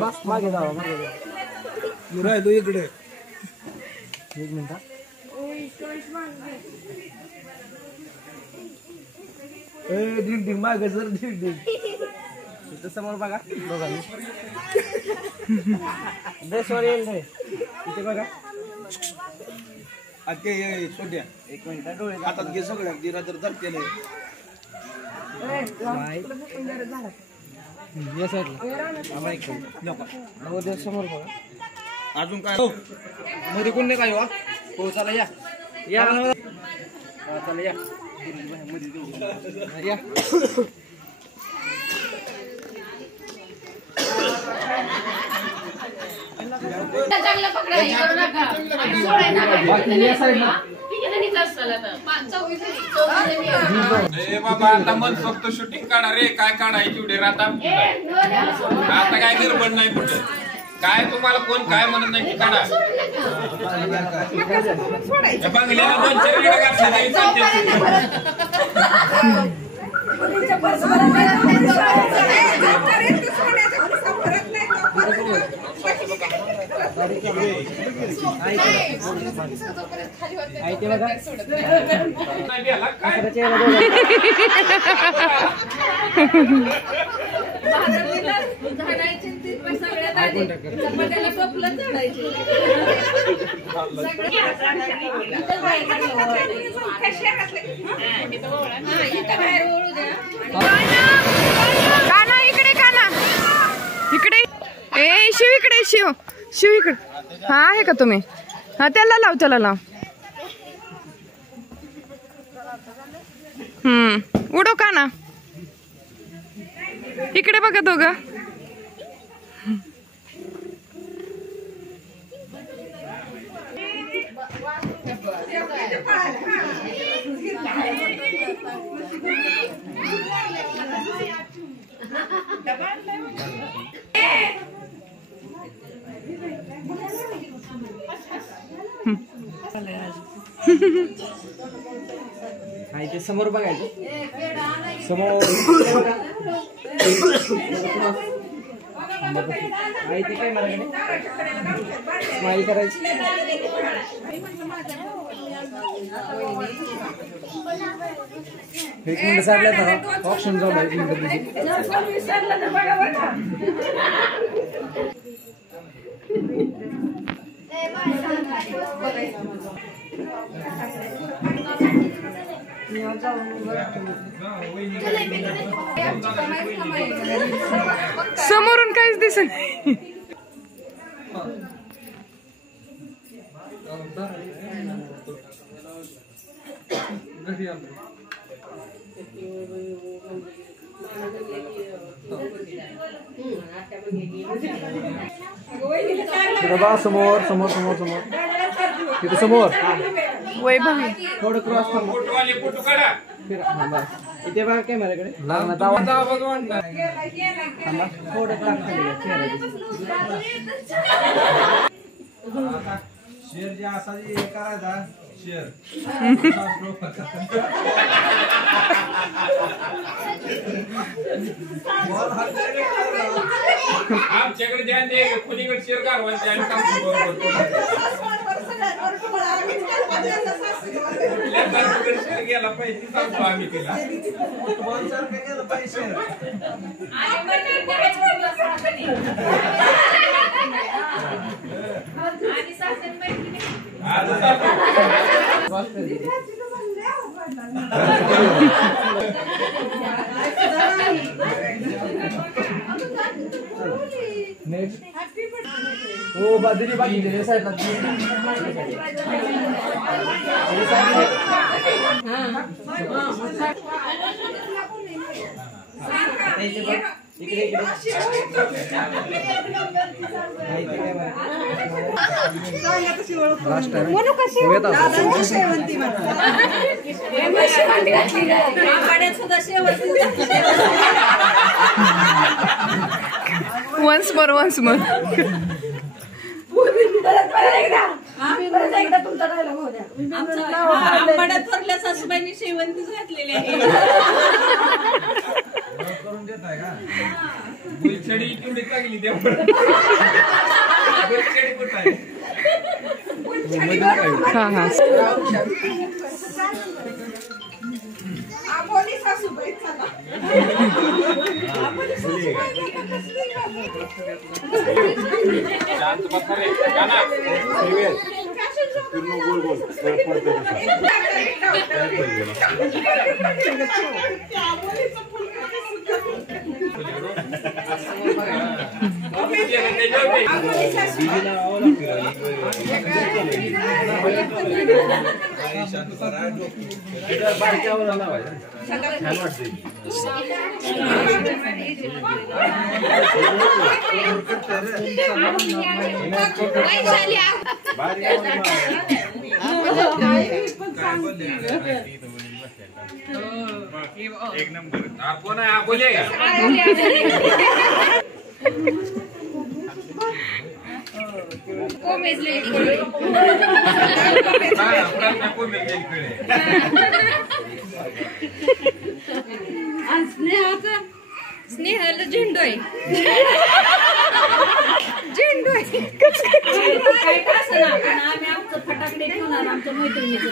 बस मागे जावा मागे राहिलो इकडे एक मिनिट ढिग ढिग मागे सर ढिग ढिग इथं समोर बघा बघा ड्रेसवर येईल रे इथे बघा आके सोड्या एक मिनिट डोळे हातात घे सगळ्या दिरा तर धरतेले या साईडला समोर बघा अजून काय मध्ये कोण नाही काय हो चला या या चला या या चांगलं पकडा हे करू नका ए बाबा आता मग फक्त शूटिंग काढा रे काय काढायची उडे आता काय गडबड नाही कुठे काय तुम्हाला कोण काय म्हणत नाही की काढा बंगल्याला 2-4 रेडा घातल्या नाही चालते काना इकडे काना इकडे ए शिव इकडे शिव शिव इकडे हा आहे का तुम्ही हा त्याला लाव लाव उडो काना इकडे बघा दोघं ते समोर बघायचं समोर ते काय मला स्माईल करायची एक मिनिट साडल्या तर ऑप्शन जाऊ एक मिनिट समोरून काहीच दिसत समोर समोर समोर समोर तिथे समोर वैभव थोडं क्रॉस फोटो काढा इथे बघा कॅमेराकडे थोडं शेअर जे असा करायचा शेअर आमच्याकडे ध्यान दे कोणीकडे शेअर काढवायचे आणि काम शेअर गेला पाहिजे सांगतो आम्ही तिला गेलं पाहिजे हो बाजरी बाकी साईडला इकडे इकडे लास्ट टाइम वन्स मोर आंबाड्यात थोरल्या सासूबाईंनी शेवंतीच घातलेली आहे गुलछडी केवढी चांगली तेवढं गुलछडी कुठं आहे हा हा शांत बसा रे गाना एक नंबर कोण आहे बोले स्नेहाला झेंडू आहे झेंडू आहे काय असं ना पण आम्ही आमचं फटाकडे ठेवणार आमच्या मैत्रिणीचं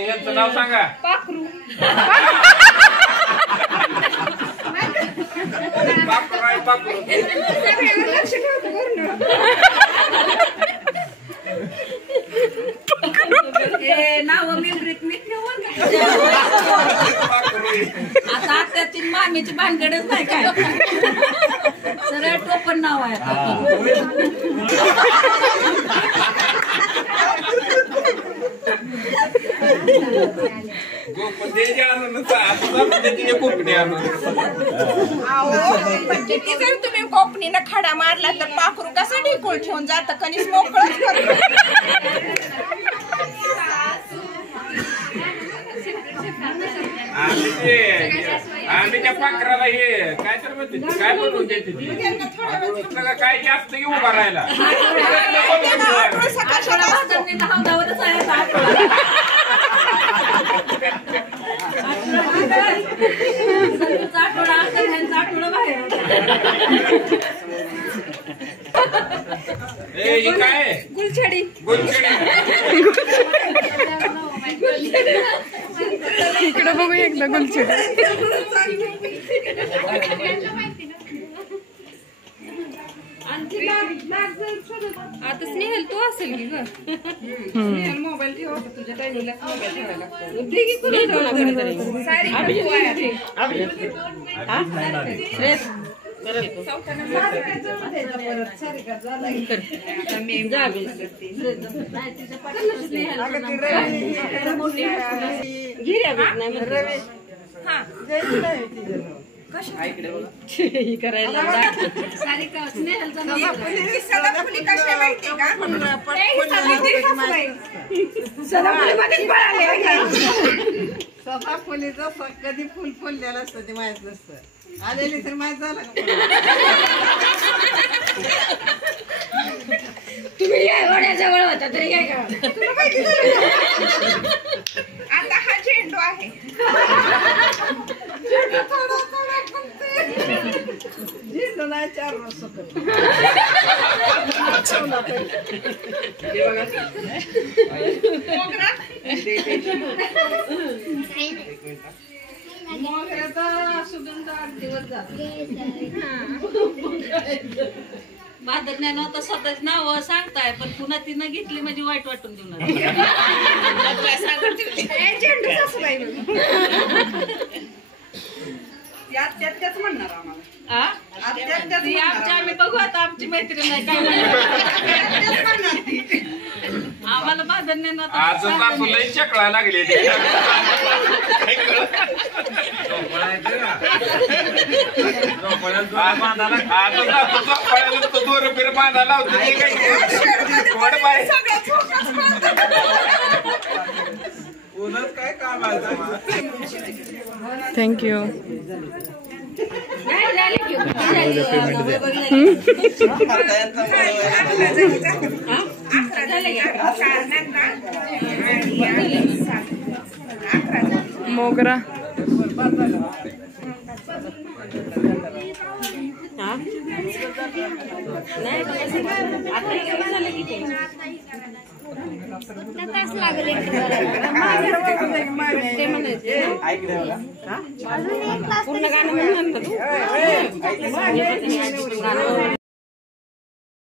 यांचं नाव सांगा पाखरू पाखरू आहे पाखरू लक्ष ठेवतो नाव मेमरीत मी ठेवून आता आत्याची मामीची भानगडच नाही काय सरळ टोपण नाव आहे जर तुम्ही कोकणीनं खडा मारला तर पाखरू कसं ढिकूळ ठेवून जात कणीस मोकळच आम्ही त्या पाखराला हे काय तर म्हणते काय बनवून देते काय जास्त की उभा राहायला काय गुलछडी गुलछडी इकडे बघू एकदा गुलछडी आता स्नेहल तू असेल की ग मोबाईल ठेवा तुझ्या टाइमला मोबाईल ठेवायला फुली जसं कधी फुल फुललेलं असतं ते माहित नसतं आलेली तर माहित झालं का तुम्ही एवढ्याजवळ होता तरी काय का आता हा झेंडू आहे झेंडू नाही 4 वर्ष माझं ज्ञान होतं स्वतःच नाव सांगताय पण पुन्हा तिनं घेतली म्हणजे वाईट वाटून देणार त्याच म्हणणार आम्हाला आमच्या आम्ही बघू आता आमची मैत्रीण नाही काय आम्हाला बाजारने आजच सासू लई चकळा लागली दोन रुपये बांधायला होती काय काम थँक्यू. मोगरा पूर्ण गाणं म्हणून